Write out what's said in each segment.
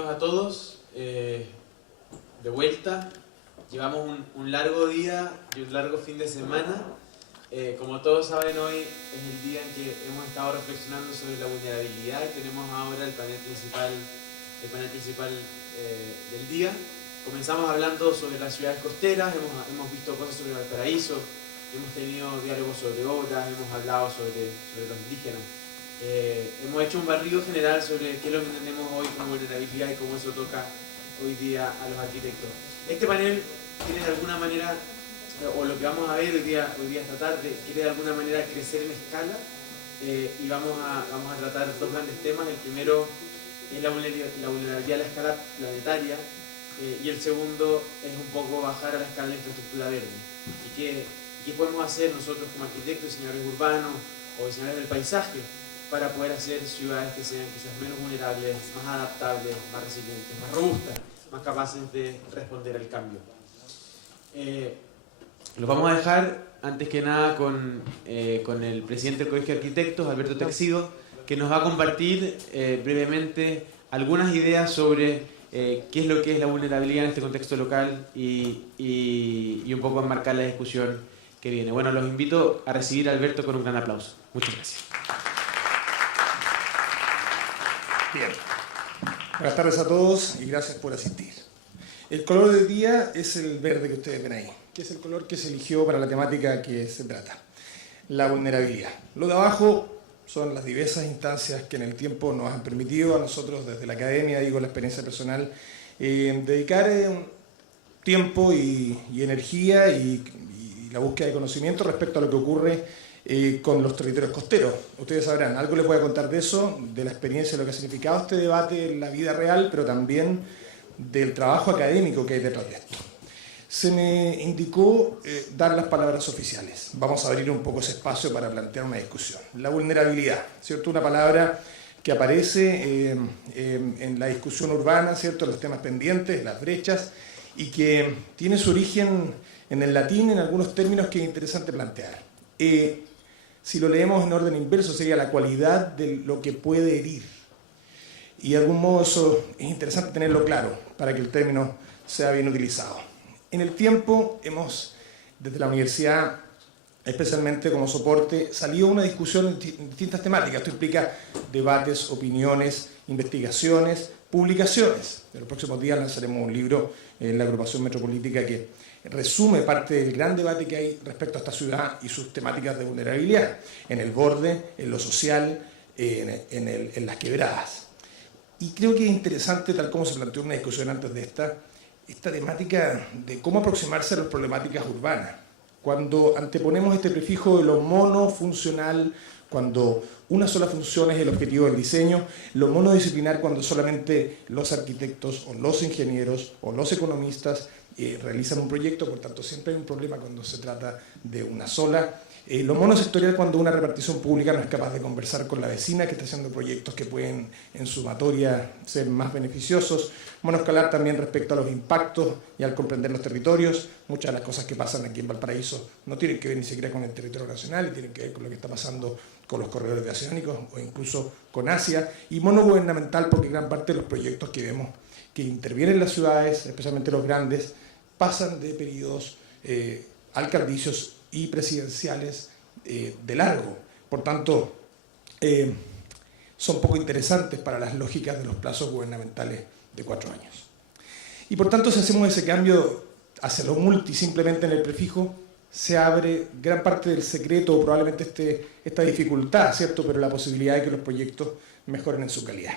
A todos, de vuelta. Llevamos un largo día y un largo fin de semana. Como todos saben, hoy es el día en que hemos estado reflexionando sobre la vulnerabilidad y tenemos ahora el panel principal del día. Comenzamos hablando sobre las ciudades costeras, hemos visto cosas sobre Valparaíso, hemos tenido diálogos sobre obras, hemos hablado sobre los indígenas. Hemos hecho un barrido general sobre qué es lo que entendemos hoy como vulnerabilidad y cómo eso toca hoy día a los arquitectos. Este panel tiene de alguna manera, o lo que vamos a ver hoy día esta tarde, quiere de alguna manera crecer en escala y vamos a tratar dos grandes temas. El primero es la vulnerabilidad a la escala planetaria y el segundo es un poco bajar a la escala de infraestructura verde. ¿Y qué podemos hacer nosotros como arquitectos, diseñadores urbanos o diseñadores del paisaje para poder hacer ciudades que sean quizás menos vulnerables, más adaptables, más resilientes, más robustas, más capaces de responder al cambio? Los vamos a dejar antes que nada con el presidente del Colegio de Arquitectos, Alberto Texido, que nos va a compartir brevemente algunas ideas sobre qué es lo que es la vulnerabilidad en este contexto local y un poco enmarcar la discusión que viene. Bueno, los invito a recibir a Alberto con un gran aplauso. Muchas gracias. Bien, buenas tardes a todos y gracias por asistir. El color del día es el verde que ustedes ven ahí, que es el color que se eligió para la temática que se trata, la vulnerabilidad. Lo de abajo son las diversas instancias que en el tiempo nos han permitido a nosotros desde la academia, digo la experiencia personal, dedicar tiempo y energía y la búsqueda de conocimiento respecto a lo que ocurre con los territorios costeros. Ustedes sabrán, algo les voy a contar de eso, de la experiencia, de lo que ha significado este debate en la vida real, pero también del trabajo académico que hay detrás de esto. Se me indicó dar las palabras oficiales. Vamos a abrir un poco ese espacio para plantear una discusión. La vulnerabilidad, ¿cierto? Una palabra que aparece en la discusión urbana, ¿cierto? Los temas pendientes, las brechas, y que tiene su origen en el latín en algunos términos que es interesante plantear. Si lo leemos en orden inverso, sería la cualidad de lo que puede herir. Y de algún modo eso es interesante tenerlo claro para que el término sea bien utilizado. En el tiempo hemos, desde la universidad, especialmente como soporte, salido una discusión en distintas temáticas. Esto implica debates, opiniones, investigaciones, publicaciones. En los próximos días lanzaremos un libro en la agrupación Metropolítica que resume parte del gran debate que hay respecto a esta ciudad y sus temáticas de vulnerabilidad, en el borde, en lo social, en las quebradas. Y creo que es interesante, tal como se planteó una discusión antes de esta temática de cómo aproximarse a las problemáticas urbanas. Cuando anteponemos este prefijo de lo monofuncional, cuando una sola función es el objetivo del diseño, lo monodisciplinar cuando solamente los arquitectos o los ingenieros o los economistas realizan un proyecto, por tanto siempre hay un problema cuando se trata de una sola. Lo monosectorial cuando una repartición pública no es capaz de conversar con la vecina que está haciendo proyectos que pueden en sumatoria ser más beneficiosos. Monoescalar también respecto a los impactos y al comprender los territorios. Muchas de las cosas que pasan aquí en Valparaíso no tienen que ver ni siquiera con el territorio nacional, y tienen que ver con lo que está pasando con los corredores oceánicos o incluso con Asia. Y monogubernamental porque gran parte de los proyectos que vemos que intervienen en las ciudades, especialmente los grandes, pasan de periodos alcaldicios y presidenciales de largo. Por tanto, son poco interesantes para las lógicas de los plazos gubernamentales de 4 años. Y por tanto, si hacemos ese cambio hacia lo multi simplemente en el prefijo, se abre gran parte del secreto, o probablemente esta dificultad, ¿cierto? Pero la posibilidad de que los proyectos mejoren en su calidad.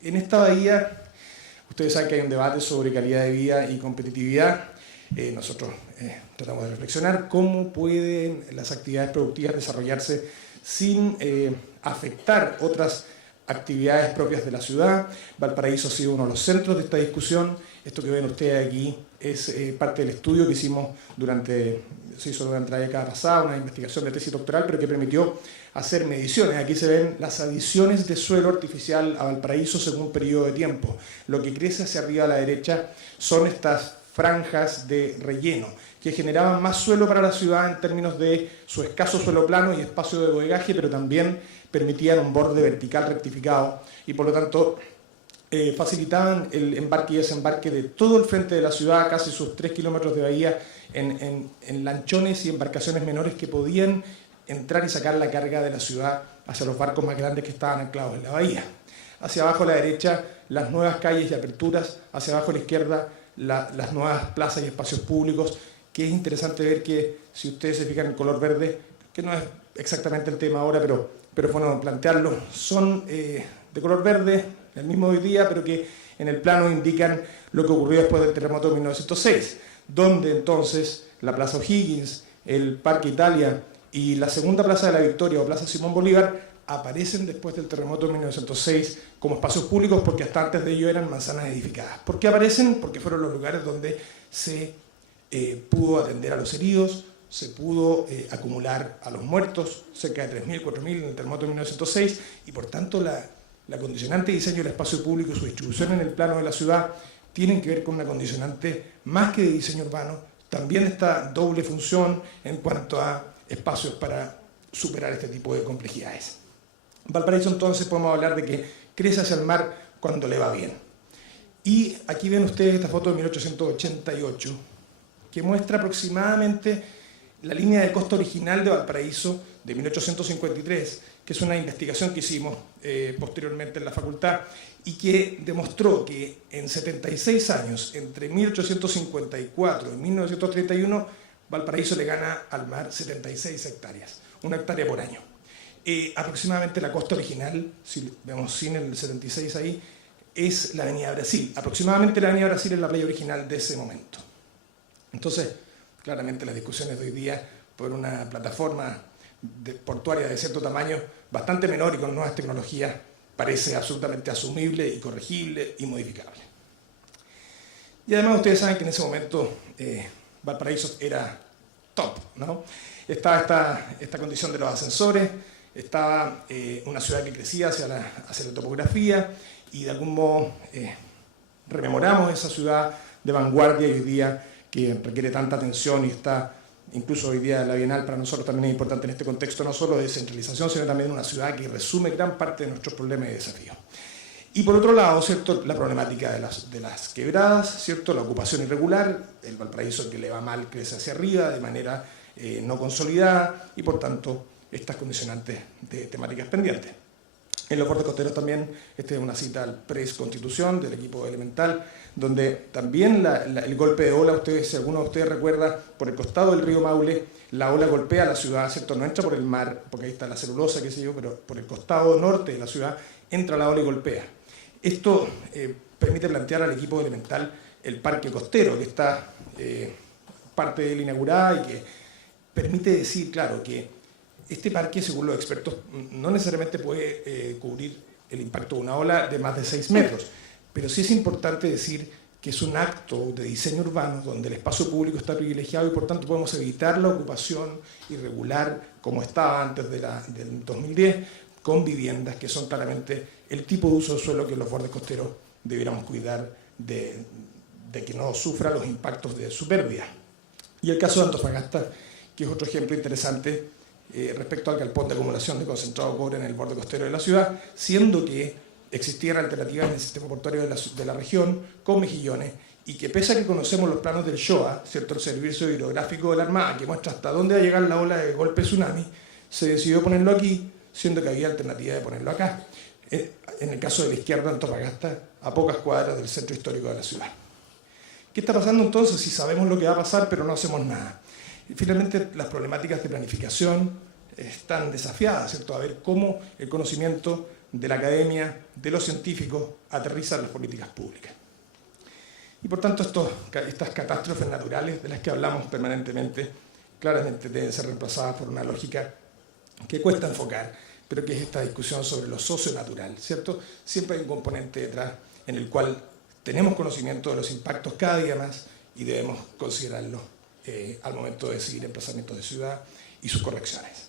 En esta bahía, ustedes saben que hay un debate sobre calidad de vida y competitividad. Nosotros tratamos de reflexionar cómo pueden las actividades productivas desarrollarse sin afectar otras actividades propias de la ciudad. Valparaíso ha sido uno de los centros de esta discusión. Esto que ven ustedes aquí es parte del estudio que hicimos se hizo durante la década pasada, una investigación de tesis doctoral, pero que permitió hacer mediciones. Aquí se ven las adiciones de suelo artificial a Valparaíso según un periodo de tiempo. Lo que crece hacia arriba a la derecha son estas franjas de relleno que generaban más suelo para la ciudad en términos de su escaso suelo plano y espacio de bodegaje, pero también permitían un borde vertical rectificado y por lo tanto facilitaban el embarque y desembarque de todo el frente de la ciudad, casi sus 3 kilómetros de bahía, en lanchones y embarcaciones menores que podían entrar y sacar la carga de la ciudad hacia los barcos más grandes que estaban anclados en la bahía. Hacia abajo a la derecha, las nuevas calles y aperturas, hacia abajo a la izquierda, las nuevas plazas y espacios públicos, que es interesante ver que, si ustedes se fijan en el color verde, que no es exactamente el tema ahora, pero bueno, plantearlo, son de color verde, el mismo hoy día, pero que en el plano indican lo que ocurrió después del terremoto de 1906, donde entonces la Plaza O'Higgins, el Parque Italia y la segunda Plaza de la Victoria o Plaza Simón Bolívar aparecen después del terremoto de 1906 como espacios públicos, porque hasta antes de ello eran manzanas edificadas. ¿Por qué aparecen? Porque fueron los lugares donde se pudo atender a los heridos, se pudo acumular a los muertos, cerca de 3.000, 4.000 en el terremoto de 1906, y por tanto la condicionante de diseño del espacio público y su distribución en el plano de la ciudad tienen que ver con una condicionante más que de diseño urbano, también esta doble función en cuanto a espacios para superar este tipo de complejidades. Valparaíso, entonces, podemos hablar de que crece hacia el mar cuando le va bien. Y aquí ven ustedes esta foto de 1888, que muestra aproximadamente la línea de costa original de Valparaíso de 1853, que es una investigación que hicimos posteriormente en la facultad y que demostró que en 76 años, entre 1854 y 1931, Valparaíso le gana al mar 76 hectáreas, 1 hectárea por año. Aproximadamente la costa original, si vemos sin el 76 ahí, es la Avenida Brasil. Aproximadamente la Avenida Brasil es la playa original de ese momento. Entonces, claramente las discusiones de hoy día por una plataforma portuaria de cierto tamaño, bastante menor y con nuevas tecnologías, parece absolutamente asumible y corregible y modificable. Y además ustedes saben que en ese momento Valparaíso era top, ¿no? Estaba esta condición de los ascensores, estaba una ciudad que crecía hacia la topografía, y de algún modo rememoramos esa ciudad de vanguardia y hoy día que requiere tanta atención y está, incluso hoy día la Bienal para nosotros también es importante en este contexto, no solo de descentralización, sino también de una ciudad que resume gran parte de nuestros problemas y desafíos. Y por otro lado, ¿cierto?, la problemática de las quebradas, ¿cierto?, la ocupación irregular, el Valparaíso que le va mal crece hacia arriba de manera no consolidada, y por tanto estas condicionantes de temáticas pendientes. En los bordes costeros también, esta es una cita al Press-Constitución del equipo elemental, donde también el golpe de ola, si alguno de ustedes recuerda, por el costado del río Maule, la ola golpea a la ciudad, ¿cierto? No entra por el mar, porque ahí está la celulosa, qué sé yo, pero por el costado norte de la ciudad entra la ola y golpea. Esto permite plantear al equipo elemental el parque costero, que está parte de él inaugurada y que permite decir, claro, que este parque, según los expertos, no necesariamente puede cubrir el impacto de una ola de más de 6 metros, pero sí es importante decir que es un acto de diseño urbano donde el espacio público está privilegiado y por tanto podemos evitar la ocupación irregular como estaba antes del 2010, con viviendas que son claramente el tipo de uso del suelo que en los bordes costeros debiéramos cuidar de que no sufra los impactos de su pérdida. Y el caso de Antofagasta, que es otro ejemplo interesante respecto al galpón de acumulación de concentrado de cobre en el borde costero de la ciudad, siendo que existían alternativas en el sistema portuario de la región con mejillones, y que pese a que conocemos los planos del SHOA, ¿cierto?, el Servicio Hidrográfico de la Armada, que muestra hasta dónde va a llegar la ola de golpe tsunami, se decidió ponerlo aquí, siendo que había alternativa de ponerlo acá. En el caso de la izquierda, Antofagasta, a pocas cuadras del centro histórico de la ciudad. ¿Qué está pasando entonces si sabemos lo que va a pasar pero no hacemos nada? Finalmente, las problemáticas de planificación están desafiadas, ¿cierto?, a ver cómo el conocimiento de la academia, de los científicos, aterriza en las políticas públicas. Y por tanto, estas catástrofes naturales de las que hablamos permanentemente, claramente deben ser reemplazadas por una lógica que cuesta enfocar, pero que es esta discusión sobre lo socio-natural, ¿cierto? Siempre hay un componente detrás en el cual tenemos conocimiento de los impactos cada día más y debemos considerarlo al momento de decidir emplazamientos de ciudad y sus correcciones.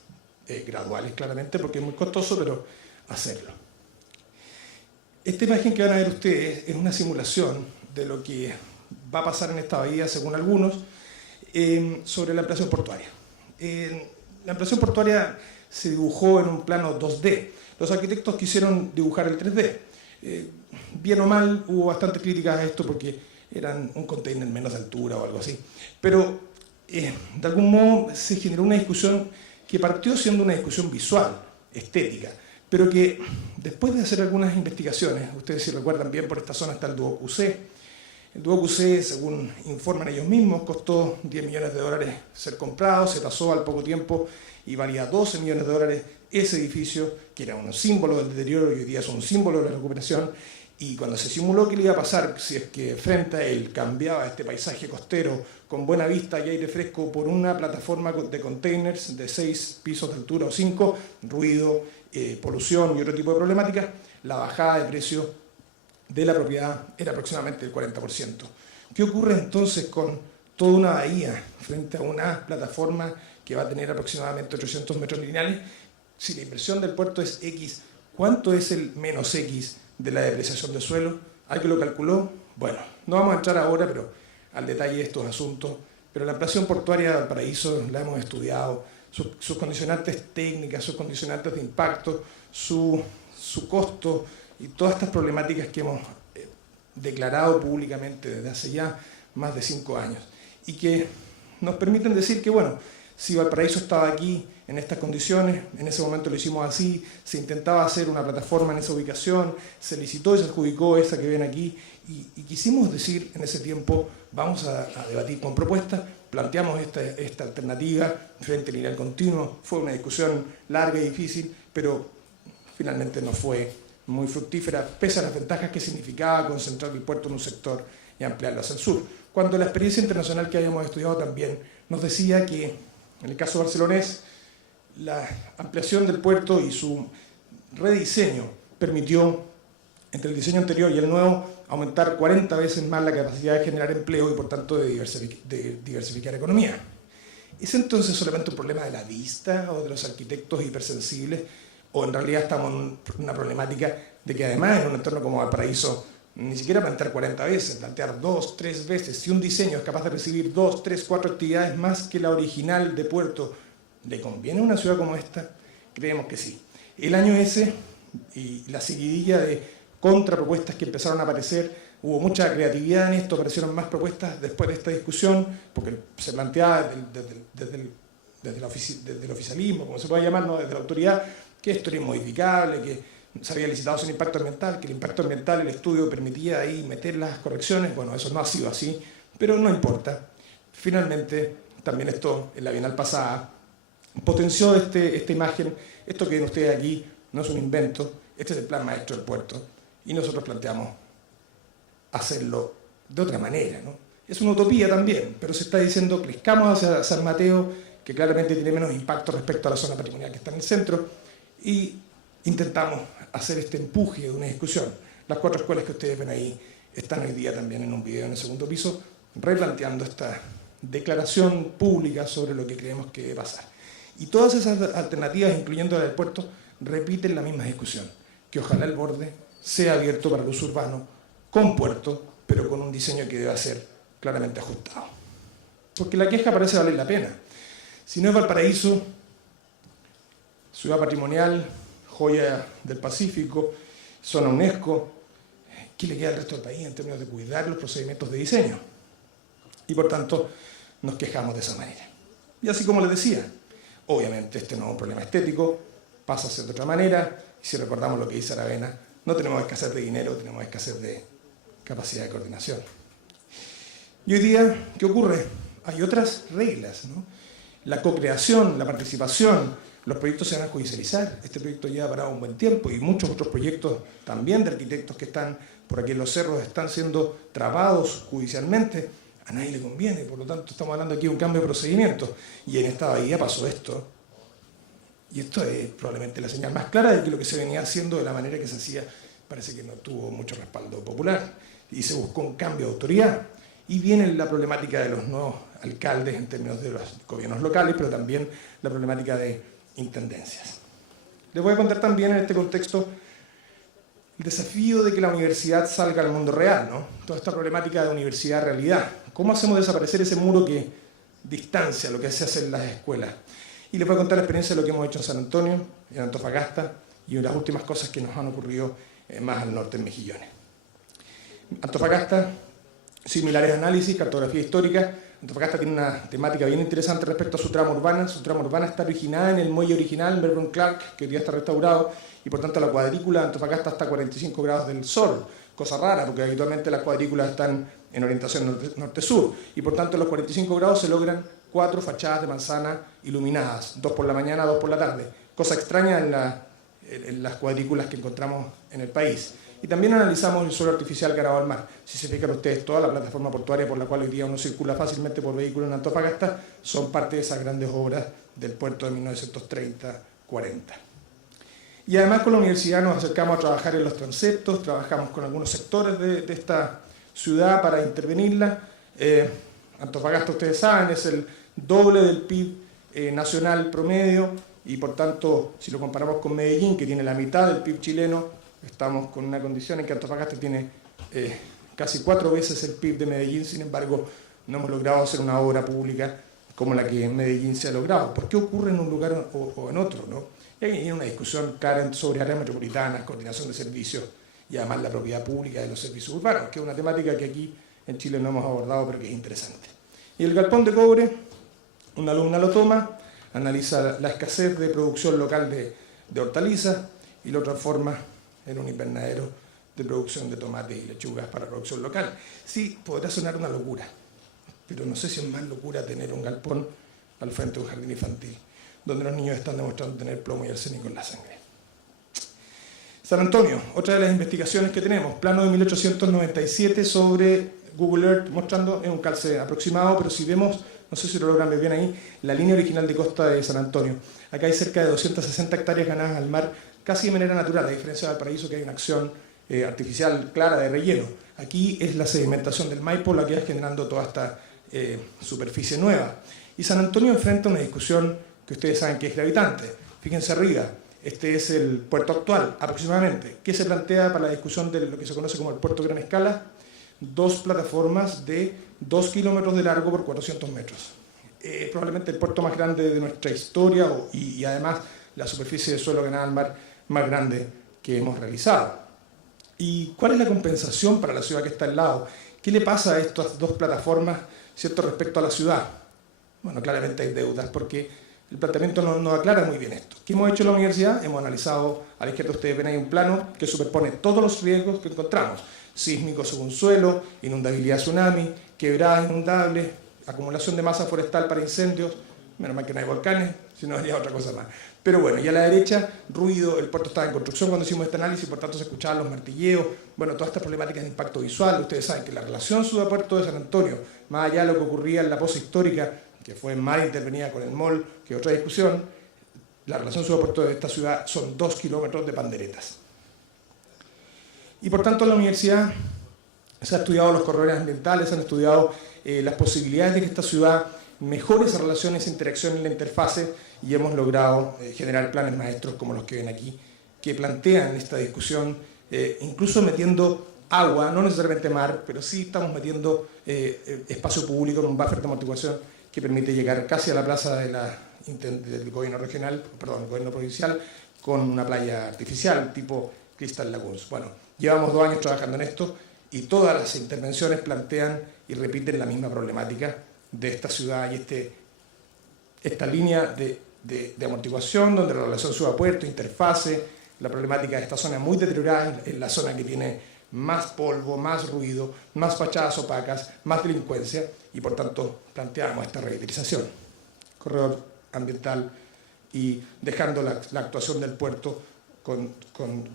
Graduales, claramente, porque es muy costoso, pero hacerlo. Esta imagen que van a ver ustedes es una simulación de lo que va a pasar en esta bahía, según algunos, sobre la ampliación portuaria. La ampliación portuaria se dibujó en un plano 2D. Los arquitectos quisieron dibujar el 3D. bien o mal, hubo bastantes críticas a esto porque eran un container menos de altura o algo así. Pero de algún modo se generó una discusión que partió siendo una discusión visual, estética, pero que después de hacer algunas investigaciones, ustedes si recuerdan bien, por esta zona está el Duoc UC. El Duoc UC, según informan ellos mismos, costó 10 millones de dólares ser comprado, se tasó al poco tiempo y valía 12 millones de dólares ese edificio, que era un símbolo del deterioro y hoy día es un símbolo de la recuperación. Y cuando se simuló qué le iba a pasar si es que frente a él cambiaba este paisaje costero con buena vista y aire fresco por una plataforma de containers de 6 pisos de altura o 5, ruido, polución y otro tipo de problemáticas, la bajada de precio de la propiedad era aproximadamente del 40%. ¿Qué ocurre entonces con toda una bahía frente a una plataforma que va a tener aproximadamente 800 metros lineales? Si la inversión del puerto es X, ¿cuánto es el menos X de la depreciación del suelo? ¿Alguien lo calculó? Bueno, no vamos a entrar ahora al detalle de estos asuntos, pero la ampliación portuaria de Valparaíso la hemos estudiado, sus condicionantes técnicas, sus condicionantes de impacto, su costo y todas estas problemáticas que hemos declarado públicamente desde hace ya más de 5 años y que nos permiten decir que, bueno, si Valparaíso estaba aquí en estas condiciones, en ese momento lo hicimos así, se intentaba hacer una plataforma en esa ubicación, se licitó y se adjudicó esa que ven aquí, y quisimos decir en ese tiempo, vamos a debatir con propuestas, planteamos esta alternativa, frente lineal continuo, fue una discusión larga y difícil, pero finalmente no fue muy fructífera, pese a las ventajas que significaba concentrar el puerto en un sector y ampliarlo hacia el sur. Cuando la experiencia internacional que habíamos estudiado también nos decía que, en el caso barcelonés, la ampliación del puerto y su rediseño permitió, entre el diseño anterior y el nuevo, aumentar 40 veces más la capacidad de generar empleo y, por tanto, de diversificar economía. ¿Es entonces solamente un problema de la vista o de los arquitectos hipersensibles? ¿O en realidad estamos en una problemática de que, además, en un entorno como Valparaíso, ni siquiera plantear 40 veces, plantear 2, 3 veces, si un diseño es capaz de recibir 2, 3, 4 actividades más que la original de puerto, ¿le conviene a una ciudad como esta? Creemos que sí. El año ese y la seguidilla de contrapropuestas que empezaron a aparecer, hubo mucha creatividad en esto, aparecieron más propuestas después de esta discusión, porque se planteaba desde el oficialismo, como se puede llamar, ¿no? Desde la autoridad, que esto era inmodificable, que se había licitado sin impacto ambiental, que el impacto ambiental, el estudio permitía ahí meter las correcciones. Bueno, eso no ha sido así, pero no importa. Finalmente, también esto, en la Bienal pasada, potenció esta imagen. Esto que ven ustedes aquí no es un invento, este es el plan maestro del puerto, y nosotros planteamos hacerlo de otra manera, ¿no? Es una utopía también, pero se está diciendo crezcamos hacia San Mateo, que claramente tiene menos impacto respecto a la zona patrimonial que está en el centro, y intentamos hacer este empuje de una discusión. Las 4 escuelas que ustedes ven ahí están hoy día también en un video en el segundo piso, replanteando esta declaración pública sobre lo que creemos que debe pasar. Y todas esas alternativas, incluyendo la del puerto, repiten la misma discusión, que ojalá el borde sea abierto para el uso urbano, con puerto, pero con un diseño que deba ser claramente ajustado. Porque la queja parece valer la pena. Si no es Valparaíso, ciudad patrimonial, joya del Pacífico, zona UNESCO, ¿qué le queda al resto del país en términos de cuidar los procedimientos de diseño? Y por tanto, nos quejamos de esa manera. Y así como les decía, obviamente este no es un problema estético, pasa a ser de otra manera, y si recordamos lo que dice Aravena, no tenemos escasez de dinero, tenemos escasez de capacidad de coordinación. Y hoy día, ¿qué ocurre? Hay otras reglas, ¿no? La co-creación, la participación, los proyectos se van a judicializar. Este proyecto lleva parado un buen tiempo y muchos otros proyectos también de arquitectos que están por aquí en los cerros están siendo trabados judicialmente. A nadie le conviene, por lo tanto estamos hablando aquí de un cambio de procedimiento. Y en esta bahía pasó esto. Y esto es probablemente la señal más clara de que lo que se venía haciendo de la manera que se hacía parece que no tuvo mucho respaldo popular. Y se buscó un cambio de autoridad. Y viene la problemática de los nuevos alcaldes en términos de los gobiernos locales, pero también la problemática de intendencias. Les voy a contar también en este contexto el desafío de que la universidad salga al mundo real, ¿no? Toda esta problemática de universidad-realidad. ¿Cómo hacemos desaparecer ese muro que distancia lo que se hace en las escuelas? Y les voy a contar la experiencia de lo que hemos hecho en San Antonio, en Antofagasta, y las últimas cosas que nos han ocurrido más al norte en Mejillones. Antofagasta, similares análisis, cartografía histórica. Antofagasta tiene una temática bien interesante respecto a su trama urbana. Su trama urbana está originada en el muelle original, Melbourne Clark, que hoy día está restaurado, y por tanto la cuadrícula de Antofagasta está a 45 grados del sol, cosa rara, porque habitualmente las cuadrículas están en orientación norte-sur, y por tanto en los 45 grados se logran 4 fachadas de manzana iluminadas, 2 por la mañana, 2 por la tarde, cosa extraña en las cuadrículas que encontramos en el país. Y también analizamos el suelo artificial Garao al Mar. Si se fijan ustedes, toda la plataforma portuaria por la cual hoy día uno circula fácilmente por vehículos en Antofagasta son parte de esas grandes obras del puerto de 1930-40. Y además con la universidad nos acercamos a trabajar en los transeptos, trabajamos con algunos sectores de esta ciudad para intervenirla. Antofagasta, ustedes saben, es el doble del PIB nacional promedio, y por tanto, si lo comparamos con Medellín, que tiene la mitad del PIB chileno, estamos con una condición en que Antofagasta tiene casi 4 veces el PIB de Medellín. Sin embargo, no hemos logrado hacer una obra pública como la que en Medellín se ha logrado. ¿Por qué ocurre en un lugar o en otro, ¿no? Y hay una discusión clara sobre áreas metropolitanas, coordinación de servicios y además la propiedad pública de los servicios urbanos, que es una temática que aquí en Chile no hemos abordado, pero que es interesante. Y el galpón de cobre, una alumna lo toma, analiza la escasez de producción local de hortalizas y lo transforma en un invernadero de producción de tomates y lechugas para producción local. Sí, podrá sonar una locura, pero no sé si es más locura tener un galpón al frente de un jardín infantil, donde los niños están demostrando tener plomo y arsénico en la sangre. San Antonio, otra de las investigaciones que tenemos, plano de 1897 sobre Google Earth, mostrando en un calce aproximado, pero si vemos, no sé si lo logran ver bien ahí, la línea original de costa de San Antonio. Acá hay cerca de 260 hectáreas ganadas al mar, casi de manera natural, a diferencia de Valparaíso, que hay una acción artificial clara de relleno. Aquí es la sedimentación del Maipo la que va generando toda esta superficie nueva. Y San Antonio enfrenta una discusión que ustedes saben que es gravitante. Fíjense arriba, este es el puerto actual, aproximadamente. ¿Qué se plantea para la discusión de lo que se conoce como el puerto gran escala? 2 plataformas de 2 kilómetros de largo por 400 metros. Probablemente el puerto más grande de nuestra historia y además la superficie de suelo ganada al mar más grande que hemos realizado. ¿Y cuál es la compensación para la ciudad que está al lado? ¿Qué le pasa a estas 2 plataformas, ¿cierto?, respecto a la ciudad? Bueno, claramente hay deudas, porque el planteamiento no aclara muy bien esto. ¿Qué hemos hecho en la universidad? Hemos analizado, a la izquierda ustedes ven ahí un plano que superpone todos los riesgos que encontramos: sísmicos según suelo, inundabilidad tsunami, quebradas inundables, acumulación de masa forestal para incendios, menos mal que no hay volcanes, si no haría otra cosa más. Pero bueno, y a la derecha, ruido, el puerto estaba en construcción cuando hicimos este análisis, por tanto se escuchaban los martilleos, bueno, todas estas problemáticas de impacto visual. Ustedes saben que la relación ciudad-puerto de San Antonio, más allá de lo que ocurría en la pose histórica, que fue mal intervenida con el MOL, que es otra discusión, la relación ciudad-puerto de esta ciudad son 2 kilómetros de panderetas. Y por tanto en la universidad se han estudiado los corredores ambientales, se han estudiado las posibilidades de que esta ciudad mejore esa relación, esa interacción en la interfase, y hemos logrado generar planes maestros como los que ven aquí, que plantean esta discusión, incluso metiendo agua, no necesariamente mar, pero sí estamos metiendo espacio público en un buffer de amortiguación que permite llegar casi a la plaza del gobierno regional, perdón, el gobierno provincial, con una playa artificial tipo Crystal Lagoons. Bueno, llevamos 2 años trabajando en esto y todas las intervenciones plantean y repiten la misma problemática de esta ciudad y esta línea de amortiguación, donde la relación ciudad-puerto, interfase, la problemática de esta zona muy deteriorada, es la zona que tiene más polvo, más ruido, más fachadas opacas, más delincuencia, y por tanto planteamos esta revitalización. Corredor ambiental y dejando la actuación del puerto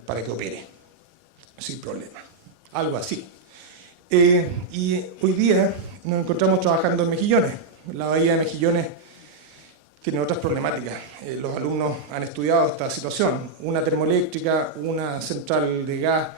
para que opere sin problema. Algo así. Y hoy día nos encontramos trabajando en Mejillones. La bahía de Mejillones tiene otras problemáticas. Los alumnos han estudiado esta situación. Una termoeléctrica, una central de gas,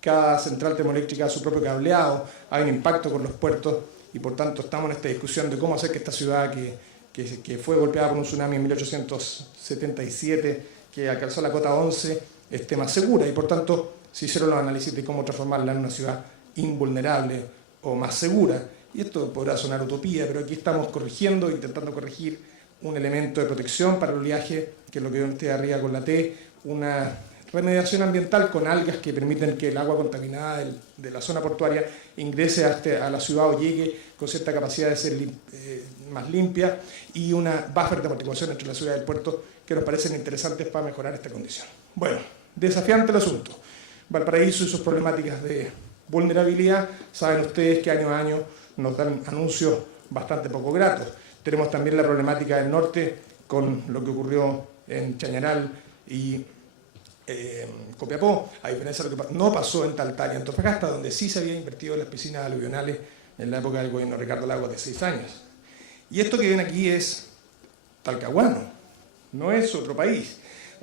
cada central termoeléctrica a su propio cableado, hay un impacto con los puertos y por tanto estamos en esta discusión de cómo hacer que esta ciudad que fue golpeada por un tsunami en 1877, que alcanzó la cota 11, esté más segura, y por tanto se hicieron los análisis de cómo transformarla en una ciudad invulnerable o más segura. Y esto podrá sonar utopía, pero aquí estamos corrigiendo, intentando corregir un elemento de protección para el oleaje, que es lo que ven ustedes arriba con la T, remediación ambiental con algas que permiten que el agua contaminada de la zona portuaria ingrese a la ciudad o llegue con cierta capacidad de ser más limpia, y una buffer de amortiguación entre la ciudad y el puerto que nos parecen interesantes para mejorar esta condición. Bueno, desafiante el asunto. Valparaíso y sus problemáticas de vulnerabilidad, saben ustedes que año a año nos dan anuncios bastante poco gratos. Tenemos también la problemática del norte con lo que ocurrió en Chañaral y Copiapó, a diferencia de lo que no pasó en Taltal y Antofagasta, donde sí se había invertido en las piscinas aluvionales en la época del gobierno de Ricardo Lagos de 6 años. Y esto que ven aquí es talcahuano, no es otro país.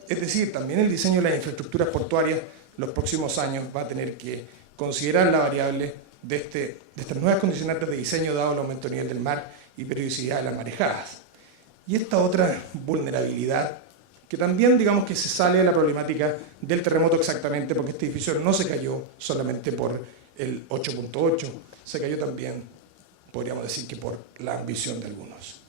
Es decir, también el diseño de las infraestructuras portuarias los próximos años va a tener que considerar la variable de estas nuevas condicionantes de diseño dado el aumento del nivel del mar y periodicidad de las marejadas. Y esta otra vulnerabilidad, que también digamos que se sale de la problemática del terremoto exactamente, porque este edificio no se cayó solamente por el 8.8, se cayó también, podríamos decir que por la ambición de algunos.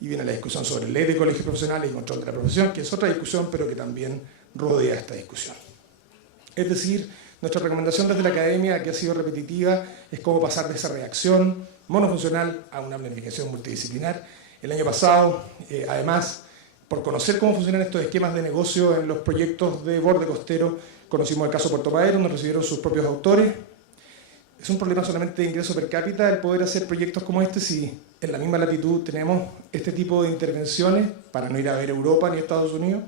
Y viene la discusión sobre ley de colegios profesionales y control de la profesión, que es otra discusión, pero que también rodea esta discusión. Es decir, nuestra recomendación desde la academia, que ha sido repetitiva, es cómo pasar de esa reacción monofuncional a una planificación multidisciplinar. El año pasado, además, por conocer cómo funcionan estos esquemas de negocio en los proyectos de borde costero, conocimos el caso Puerto Madero, nos recibieron sus propios autores. Es un problema solamente de ingreso per cápita el poder hacer proyectos como este si en la misma latitud tenemos este tipo de intervenciones para no ir a ver Europa ni Estados Unidos.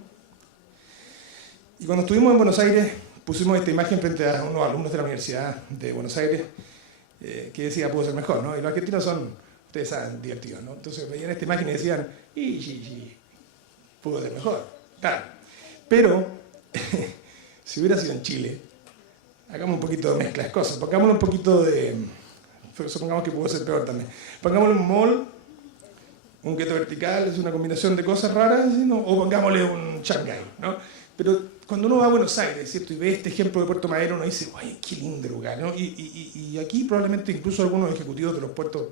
Y cuando estuvimos en Buenos Aires, pusimos esta imagen frente a unos alumnos de la Universidad de Buenos Aires que decía, pudo ser mejor, ¿no? Y los argentinos son, ustedes saben, divertidos, ¿no? Entonces veían esta imagen y decían, pudo ser mejor. Claro. Pero, si hubiera sido en Chile, hagamos un poquito de mezcla de cosas, pongámosle un poquito de, supongamos que pudo ser peor también, pongámosle un mall, un gueto vertical, es una combinación de cosas raras, ¿no? O pongámosle un Shanghái, ¿no? Pero cuando uno va a Buenos Aires, ¿cierto? Y ve este ejemplo de Puerto Madero, uno dice, ¡ay, qué lindo lugar! ¿No? Y aquí probablemente incluso algunos ejecutivos de los puertos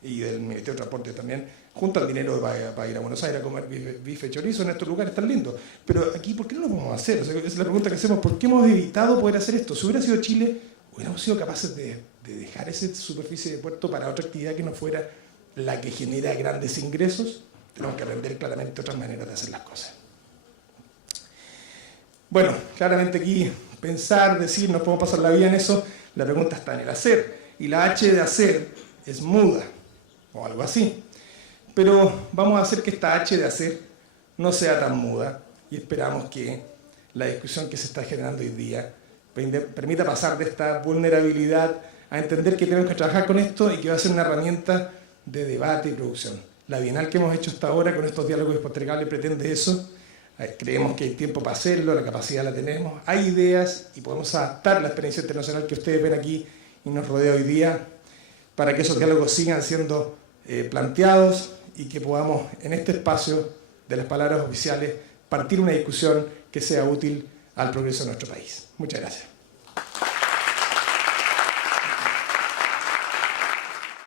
y del Ministerio de Transporte también juntan dinero para ir a Buenos Aires a comer bife chorizo en estos lugares tan lindos. Pero aquí, ¿por qué no lo podemos hacer? O sea, esa es la pregunta que hacemos, ¿por qué hemos evitado poder hacer esto? Si hubiera sido Chile, hubiéramos sido capaces de dejar esa superficie de puerto para otra actividad que no fuera la que genera grandes ingresos. Tenemos que aprender claramente otras maneras de hacer las cosas. Bueno, claramente aquí pensar, decir, no podemos pasar la vida en eso, la pregunta está en el hacer. Y la H de hacer es muda, o algo así. Pero vamos a hacer que esta H de hacer no sea tan muda y esperamos que la discusión que se está generando hoy día permita pasar de esta vulnerabilidad a entender que tenemos que trabajar con esto y que va a ser una herramienta de debate y producción. La Bienal que hemos hecho hasta ahora con estos diálogos hipotecables pretende eso. Creemos que hay tiempo para hacerlo, la capacidad la tenemos, hay ideas y podemos adaptar la experiencia internacional que ustedes ven aquí y nos rodea hoy día para que esos diálogos sigan siendo planteados y que podamos en este espacio de las palabras oficiales partir una discusión que sea útil al progreso de nuestro país. Muchas gracias.